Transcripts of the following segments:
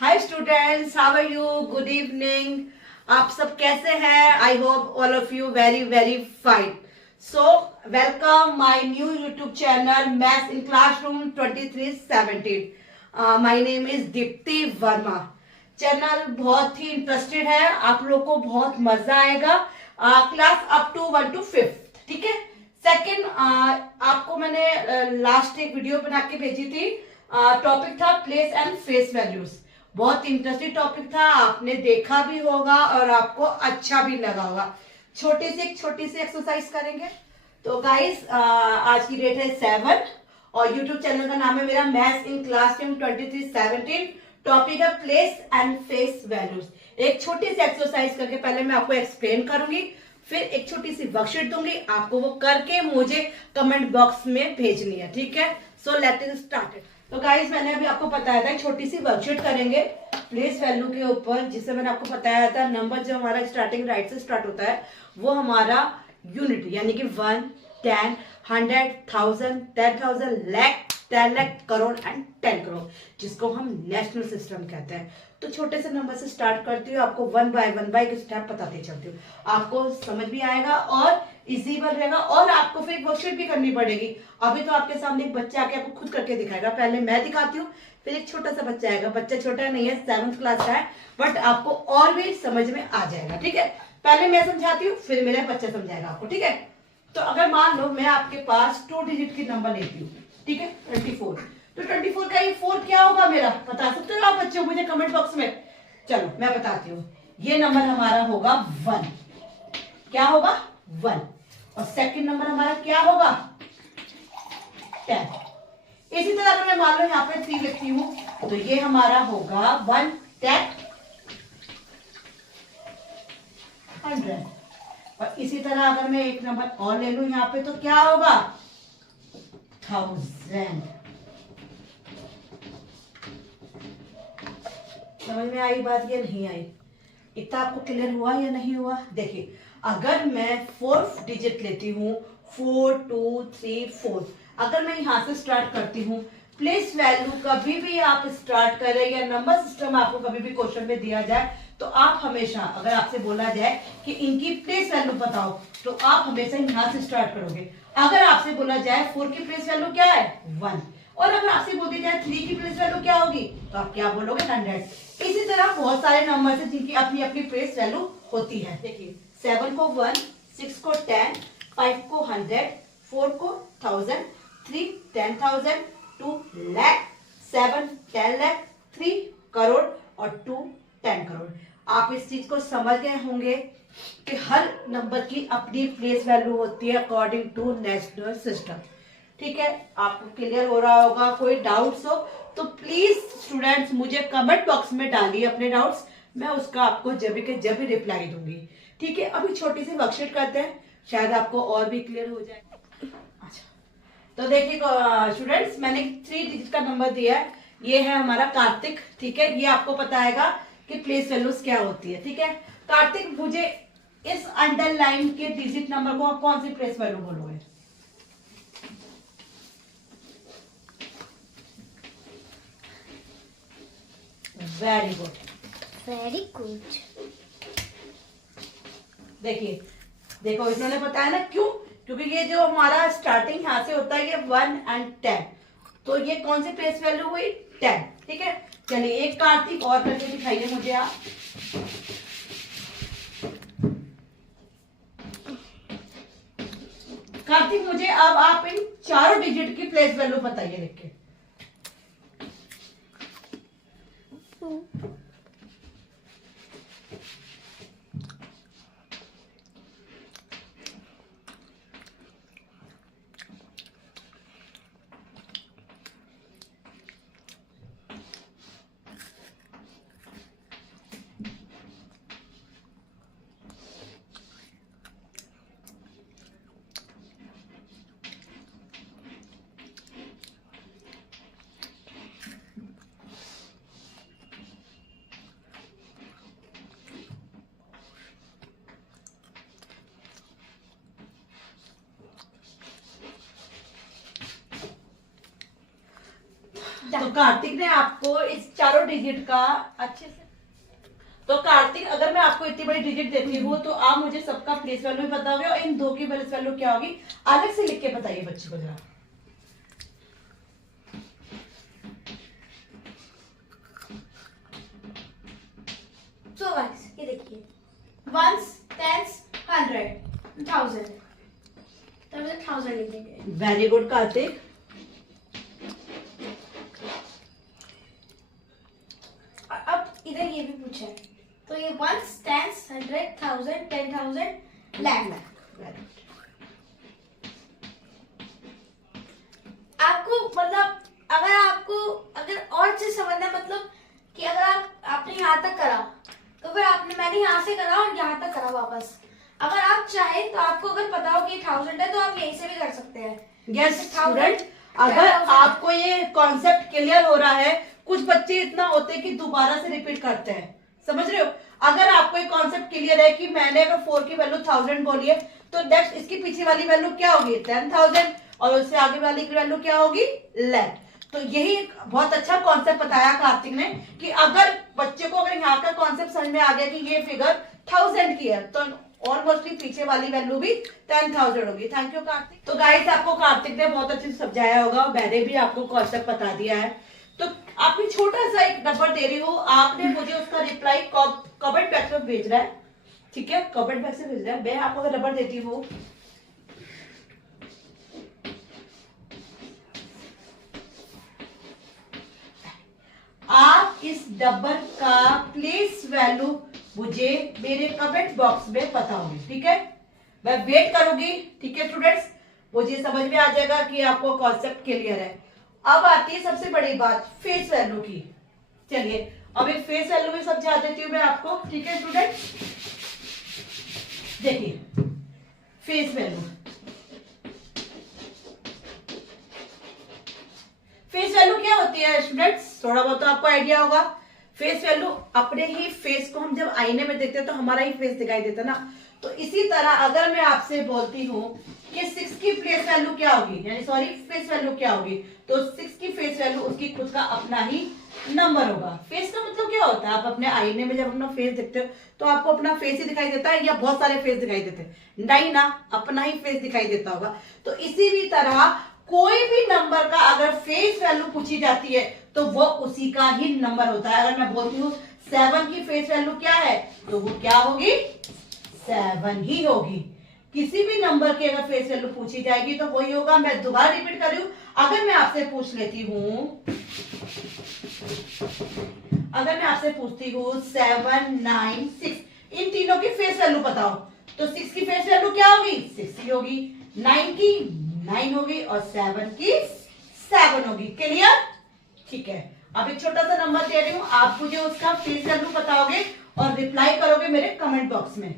Hi students, how are you? Good evening. आप सब कैसे हैं? I hope all of you very very fine. So welcome my new YouTube channel maths in classroom 2317। My name is Deepti Verma. Channel बहुत ही interested है, आप लोग को बहुत मजा आएगा। क्लास अप टू 1 to 5, ठीक है। सेकंड, आपको मैंने लास्ट एक वीडियो बना के भेजी थी। टॉपिक था प्लेस एंड फेस वैल्यूज। बहुत इंटरेस्टिंग टॉपिक था, आपने देखा भी होगा और आपको अच्छा भी लगा होगा। एक छोटी सी एक्सरसाइज करेंगे। तो गाइस, आज की डेट है 7 और यूट्यूब चैनल का नाम है मेरा मैथ्स इन क्लासरूम 2317। टॉपिक है प्लेस एंड फेस वैल्यूज। एक छोटी सी एक्सरसाइज करके पहले मैं आपको एक्सप्लेन करूंगी, फिर एक छोटी सी वर्कशीट दूंगी, आपको वो करके मुझे कमेंट बॉक्स में भेजनी है, ठीक है। So let it start. तो गाइस, मैंने अभी आपको बताया था छोटी सी वर्कशीट करेंगे प्लेस वैल्यू के ऊपर, जिससे मैंने आपको बताया था नंबर जो हमारा स्टार्टिंग राइट से स्टार्ट होता है वो हमारा यूनिट यानी कि 1, 10, 100, 1000, 10,000, लाख, 10 लाख, करोड़ एंड 10 करोड़, जिसको हम नेशनल सिस्टम कहते हैं। तो छोटे से नंबर से स्टार्ट करती हूँ, आपको वन बाय एक स्टेप बताते चलती हूँ, आपको समझ भी आएगा और इजी बन रहेगा। और आपको फिर वर्कशीट भी करनी पड़ेगी। अभी तो आपके सामने एक बच्चा आके आपको खुद करके दिखाएगा, पहले मैं दिखाती हूँ, फिर एक छोटा सा बच्चा आएगा। बच्चा छोटा नहीं है, 7th क्लास का है, बट आपको और भी समझ में आ जाएगा, ठीक है। पहले मैं समझाती हूँ, फिर मेरा बच्चा समझाएगा आपको, ठीक है। तो अगर मान लो मैं आपके पास 2 डिजिट की नंबर लेती हूँ, ठीक है, 24। तो 24 का ये 4 क्या होगा मेरा, बता सकते हो आप बच्चों मुझे कमेंट बॉक्स में? चलो मैं बताती हूँ। ये नंबर हमारा होगा 1। क्या होगा? 1। और सेकंड नंबर हमारा क्या होगा? 10। इसी तरह अगर मैं मान लो यहाँ पे 3 लिखती हूँ तो ये हमारा होगा 1, 10, 100। और इसी तरह अगर मैं एक नंबर और ले लू यहाँ पे तो क्या होगा? 1000। समझ में आई बात या नहीं आई? इतना आपको क्लियर हुआ या नहीं हुआ? देखिए, अगर मैं 4 डिजिट लेती हूँ, 4, 2, 3, 4, अगर मैं यहां से स्टार्ट करती हूँ, प्लेस वैल्यू कभी भी आप स्टार्ट करें या नंबर सिस्टम आपको कभी भी क्वेश्चन में दिया जाए तो आप हमेशा, अगर आपसे बोला जाए कि इनकी प्लेस वैल्यू बताओ, तो आप हमेशा यहां से स्टार्ट करोगे। अगर आपसे बोला जाए 4 की प्लेस वैल्यू क्या है? 1, और अगर आपसे बोल दी जाए 3 की प्लेस वैल्यू क्या होगी, तो आप क्या बोलोगे? 100। इसी तरह बहुत सारे नंबर है जिनकी अपनी अपनी प्लेस वैल्यू होती है। देखिए, 7 को 1, 6 को 10, 5 को 100, 4 को 1000, 3 10,000, 2 लाख, 7 10 लाख, 3 करोड़ और 2 10 करोड़। आप इस चीज को समझ गए होंगे कि हर नंबर की अपनी प्लेस वैल्यू होती है अकॉर्डिंग टू नेशनल सिस्टम, ठीक है। आपको क्लियर हो रहा होगा? कोई डाउट्स हो तो प्लीज स्टूडेंट्स मुझे कमेंट बॉक्स में डालिए अपने डाउट्स, मैं उसका आपको जब के जब रिप्लाई दूंगी, ठीक है। अभी छोटी सी वर्कशीट करते हैं, शायद आपको और भी क्लियर हो जाए। अच्छा, तो देखिए स्टूडेंट्स, मैंने 3 डिजिट का नंबर दिया है, ये है हमारा कार्तिक, ठीक है। ये आपको बताएगा कि प्लेस वैल्यूज क्या होती है, ठीक है। कार्तिक, मुझे इस अंडरलाइन के डिजिट नंबर को आप कौन सी प्लेस वैल्यू बोलोगे? Very good, very good. देखिए, देखो इन्होंने बताया ना, क्यों? क्योंकि ये जो हमारा स्टार्टिंग यहां से होता है ये 1 and 10, तो ये कौन सी प्लेस वैल्यू हुई? 10, ठीक है। चलिए एक कार्तिक और करके दिखाइए मुझे आप। कार्तिक, मुझे अब आप इन चारों डिजिट की प्लेस वैल्यू बताइए लिख के। तो कार्तिक ने आपको इस चारों डिजिट का अच्छे से, तो कार्तिक अगर मैं आपको इतनी बड़ी डिजिट देती हूँ तो आप मुझे सबका प्लेस वैल्यू भी बताओगे और इन दो की प्लेस वैल्यू क्या होगी अलग से लिख के बताइए बच्चे को जरा। So guys, ये देखिए, ones, tens, 100, 1000, तब 1000 लिख देंगे। Very good Kartik. अब इधर ये भी पूछा है, तो ये ones, tens, 100, 1000, 10,000, lakh। आपको मतलब अगर और चीज समझना है, मतलब कि अगर आपने यहाँ तक करा तो फिर मैंने यहाँ से करा और यहाँ तक करा वापस। अगर आप चाहें तो आपको अगर पता हो कि 1000 है तो आप यहीं से भी कर सकते हैं। यस स्टूडेंट, अगर आपको ये कॉन्सेप्ट क्लियर हो रहा है, कुछ बच्चे इतना होते हैं कि दोबारा से रिपीट करते हैं, समझ रहे हो। अगर आपको ये कॉन्सेप्ट क्लियर है कि मैंने अगर 4 की वैल्यू 1000 बोली है तो नेक्स्ट इसकी पीछे वाली वैल्यू क्या होगी 10,000 और उससे आगे वाली की वैल्यू क्या होगी लैख। तो यही एक बहुत अच्छा कॉन्सेप्ट बताया कार्तिक ने कि अगर बच्चे को अगर यहाँ का कॉन्सेप्ट समझ में आ गया कि ये फिगर 1000 की है तो ऑलमोस्टली पीछे वाली वैल्यू भी 10,000 होगी। Thank you Kartik. तो गाइस आपको कार्तिक ने बहुत अच्छे से समझाया होगा, मैंने भी आपको कॉन्सेप्ट बता दिया है। तो आपने छोटा सा एक नंबर दे रही हूँ, आपने मुझे उसका रिप्लाई कमेंट बॉक्स में भेजना है, ठीक है, कमेंट बॉक्स में भेजना है। मैं आपको अगर नंबर देती हूँ आप इस नंबर का प्लेस वैल्यू मुझे मेरे कमेंट बॉक्स में बताओगे, ठीक है, मैं वेट करूंगी, ठीक है स्टूडेंट्स, मुझे समझ में आ जाएगा कि आपको कॉन्सेप्ट क्लियर है। अब आती है सबसे बड़ी बात फेस वैल्यू की। चलिए अब एक फेस वैल्यू भी समझा देती हूँ मैं आपको, ठीक है स्टूडेंट। देखिए फेस वैल्यू, फेस वैल्यू क्या होती है स्टूडेंट्स, थोड़ा बहुत तो आपको आइडिया होगा। फेस वैल्यू अपने ही फेस को हम जब आईने में देखते हैं तो हमारा ही फेस दिखाई देता है ना, तो इसी तरह अगर मैं आपसे बोलती हूँ कि 6 की फेस वैल्यू क्या होगी, यानी सॉरी फेस वैल्यू क्या होगी, तो 6 की फेस वैल्यू उसकी खुद का अपना ही नंबर होगा। फेस का मतलब क्या होता है, आप अपने आईने में जब अपना फेस देखते हो तो आपको अपना फेस ही दिखाई देता है या बहुत सारे फेस दिखाई देते हैं, नहीं ना, अपना ही फेस दिखाई देता होगा। तो इसी भी तरह कोई भी नंबर का अगर फेस वैल्यू पूछी जाती है तो वो उसी का ही नंबर होता है। अगर मैं बोलती हूँ 7 की फेस वैल्यू क्या है तो वो क्या होगी 7 ही होगी। किसी भी नंबर की अगर फेस वैल्यू पूछी जाएगी तो वही होगा। मैं दोबारा रिपीट कर रही हूँ, अगर मैं आपसे पूछ लेती हूँ, अगर मैं आपसे पूछती हूँ 7, 9, 6, इन तीनों की फेस वैल्यू बताओ, तो 6 की फेस वैल्यू क्या होगी 6 ही होगी, 9 की 9 होगी और 7 की 7 होगी। क्लियर, ठीक है। अब एक छोटा सा नंबर दे रही हूँ, आप मुझे उसका फेस वैल्यू बताओगे और रिप्लाई करोगे मेरे कमेंट बॉक्स में।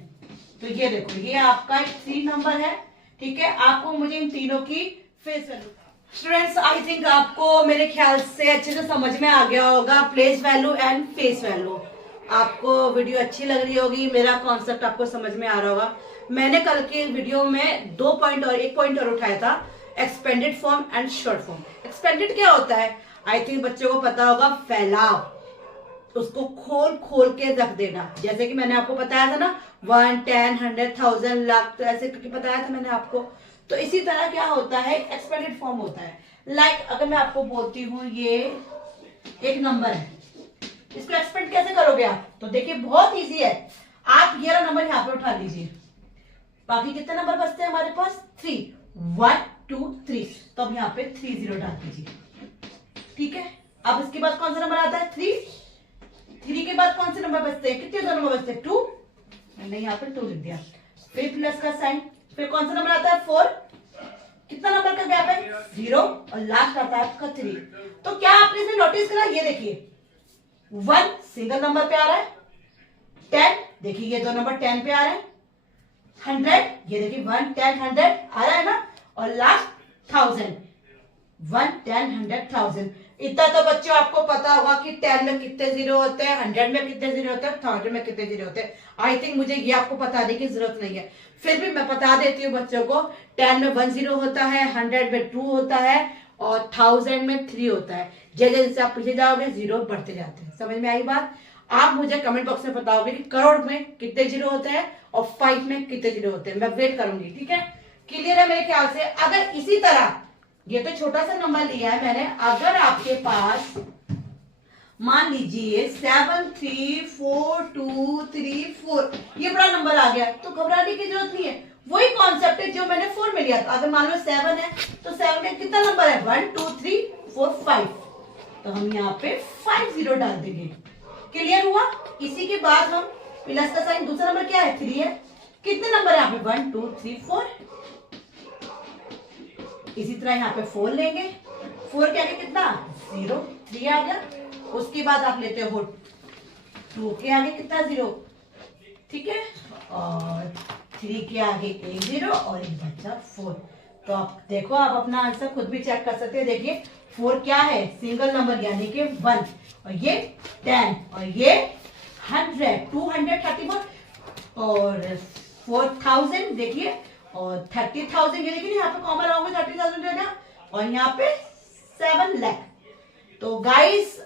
तो ये देखो, ये आपका एक 3 नंबर है, ठीक है, आपको मुझे इन तीनों की face value. Students I think आपको मेरे ख्याल से अच्छे से समझ में आ गया होगा place value and face value. आपको वीडियो अच्छी लग रही होगी, मेरा कॉन्सेप्ट आपको समझ में आ रहा होगा। मैंने कल के वीडियो में 2 पॉइंट और 1 पॉइंट और उठाया था, expanded form and short form. Expanded क्या होता है, आई थिंक बच्चों को पता होगा, फैलाव, उसको खोल खोल के रख देना। जैसे कि मैंने आपको बताया था ना 1, 10, 100, 1000, लाख, तो ऐसे करके बताया था मैंने आपको। तो इसी तरह क्या होता है एक्सपेंडेड फॉर्म होता है। लाइक अगर मैं आपको बोलती हूँ ये एक नंबर है, इसको एक्सपेंड कैसे करोगे आप, तो देखिए बहुत इजी है। आप ये नंबर यहाँ पे उठा लीजिए, बाकी कितने नंबर बचते हैं हमारे पास 3, 1, 2, 3, तो अब यहाँ पे 3 0 डाल दीजिए, ठीक है। अब इसके बाद कौन सा नंबर आता है 3 के बाद कौन से नंबर बचते हैं, कितने नंबर बचते हैं 2, मैंने यहाँ पे 2 लिख दिया, फिर प्लस का साइन, फिर कौन सा नंबर आता है 4, कितना नंबर का गैप है 0 और लास्ट आता है आपका 3। तो क्या आपने इसे नोटिस करा, ये देखिए 1 सिंगल नंबर पे आ रहा है, 10 देखिए ये 2 नंबर 10 पे आ रहे हैं, 100 ये देखिए 1, 10, 100 आ रहा है ना, और लास्ट 1000, 1, 10, 100, 1000। इतना तो बच्चों आपको पता होगा कि 10 में कितने जीरो होते हैं, 100 में कितने जीरो होते हैं, 1000 में कितने जीरो होते हैं। आई थिंक मुझे ये आपको बताने की जरूरत नहीं है, फिर भी मैं बता देती हूँ बच्चों को। 10 में 1 0 होता है, 100 में 2 होता है और 1000 में 3 होता है। जैसे जैसे आप पीछे जाओगे जीरो बढ़ते जाते हैं। समझ में आई बात? आप मुझे कमेंट बॉक्स में बताओगे कि करोड़ में कितने जीरो होते हैं और 5 में कितने जीरो होते हैं। मैं वेट करूंगी, ठीक है? क्लियर है मेरे ख्याल से? अगर इसी तरह, ये तो छोटा सा नंबर लिया है मैंने, अगर आपके पास मान लीजिए 734234 ये बड़ा नंबर आ गया तो घबराने की जरूरत नहीं है। वही कॉन्सेप्ट है जो मैंने 4 में लिया था। अगर मान लो 7 है तो 7 में कितना नंबर है? 1 2 3 4 5। तो हम यहाँ पे 5 जीरो डाल देंगे। क्लियर हुआ? इसी के बाद हम प्लस का साइन, दूसरा नंबर क्या है? 3 है। कितने नंबर है यहाँ पे? 1 2 3 4। इसी तरह यहाँ पे 4 लेंगे। 4 के आगे कितना? 0, 3 आ गया। उसके बाद आप लेते हो 2 के आगे कितना? 0, ठीक है? और 3 के आगे एक 0 और एक बचा 4। तो आप देखो, आप अपना आंसर खुद भी चेक कर सकते हैं। देखिए 4 क्या है? सिंगल नंबर यानी कि 1, और ये 10 और ये 100, 234 और 4000 देखिए, और 30,000 ये देखिए यहाँ पे कॉमन आओगे 30,000 रहेगा, और यहाँ पे 7 लाख। तो गाइस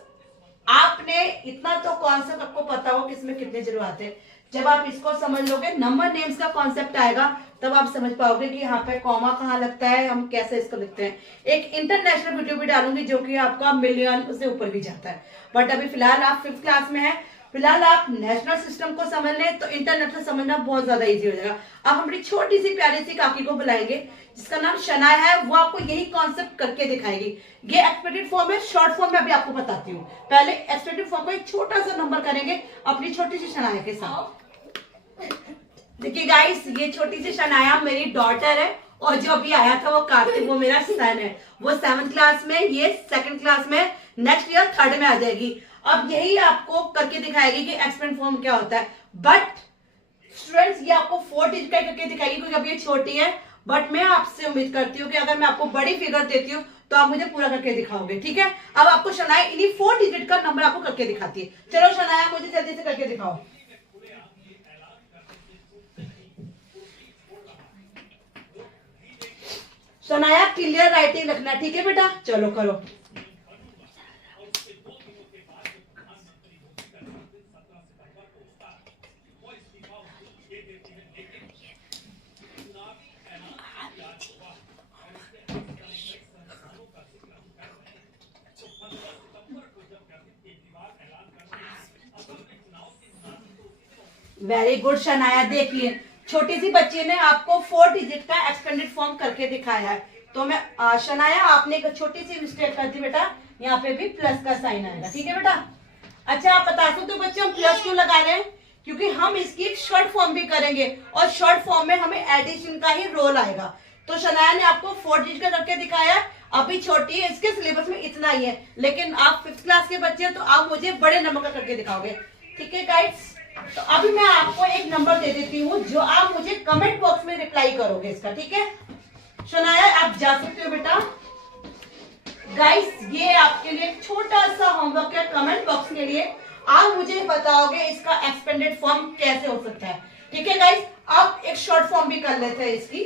आपने इतना तो कॉन्सेप्ट आपको पता हो कि इसमें कितने जीरो आते हैं। जब आप इसको समझ लोगे, नंबर नेम्स का कॉन्सेप्ट आएगा, तब आप समझ पाओगे कि यहाँ पे कॉमा कहाँ लगता है, हम कैसे इसको लिखते हैं। एक इंटरनेशनल वीडियो भी डालूंगी जो कि आपका मिलियन से ऊपर भी जाता है। बट अभी फिलहाल आप 5th क्लास में है, फिलहाल आप नेशनल सिस्टम को समझ लें तो इंटरनेशनल समझना बहुत ज्यादा इजी हो जाएगा। आप हमारी छोटी सी प्यारी सी काकी को बुलाएंगे जिसका नाम शनाया है, वो आपको यही कॉन्सेप्ट करके दिखाएगी। ये एक्सपेक्टेड फॉर्म है, शॉर्ट फॉर्म में अभी आपको बताती हूँ। पहले एक्सपेक्टेड फॉर्म को एक छोटा सा नंबर करेंगे अपनी छोटी सी शनाया के साथ। देखिए गाइस, ये छोटी सी शनाया मेरी डॉटर है, और जो अभी आया था वो कार्तिक, वो मेरा सन है। वो 7th क्लास में, ये 2nd क्लास में, नेक्स्ट ईयर 3rd में आ जाएगी। अब यही आपको करके दिखाएगी कि एक्सपेक्टेड फॉर्म क्या होता है। बट स्टूडेंट्स, ये आपको 4 डिजिट का करके दिखाएगी क्योंकि अब ये छोटी है। बट मैं आपसे उम्मीद करती हूँ कि अगर मैं आपको बड़ी फिगर देती हूँ तो आप मुझे पूरा करके दिखाओगे, ठीक है? अब आपको शनाया इन्हीं 4 डिजिट का नंबर आपको करके दिखाती है। चलो शनाया, मुझे जल्दी से करके दिखाओ। शनाया क्लियर राइटिंग रखना, ठीक है बेटा? चलो करो। Very good Shanaya. देखिए छोटी सी बच्ची ने आपको 4 डिजिट का एक्सपेंडेड फॉर्म करके दिखाया है। तो मैं शनाया, आपने एक छोटी सी मिस्टेक कर दी बेटा, यहाँ पे भी प्लस का साइन आएगा, ठीक है बेटा? अच्छा, आप बता सकते हो बच्चे हम प्लस क्यों लगा रहे हैं? क्योंकि हम इसकी एक शॉर्ट फॉर्म भी करेंगे और शॉर्ट फॉर्म में हमें एडिशन का ही रोल आएगा। तो शनाया ने आपको 4 डिजिट का करके दिखाया, अभी छोटी है, इसके सिलेबस में इतना ही है। लेकिन आप 5th क्लास के बच्चे हैं तो आप मुझे बड़े नंबर का करके दिखाओगे, ठीक है गाइड्स? तो अभी मैं आपको एक नंबर दे देती हूँ जो आप मुझे कमेंट बॉक्स में रिप्लाई करोगे इसका, ठीक है? शनाया आप जा सकते हो बेटा। गाइस ये आपके लिए छोटा सा होमवर्क है कमेंट बॉक्स के लिए। आप मुझे बताओगे इसका एक्सपेंडेड फॉर्म कैसे हो सकता है, ठीक है गाइस? आप एक शॉर्ट फॉर्म भी कर लेते हैं इसकी।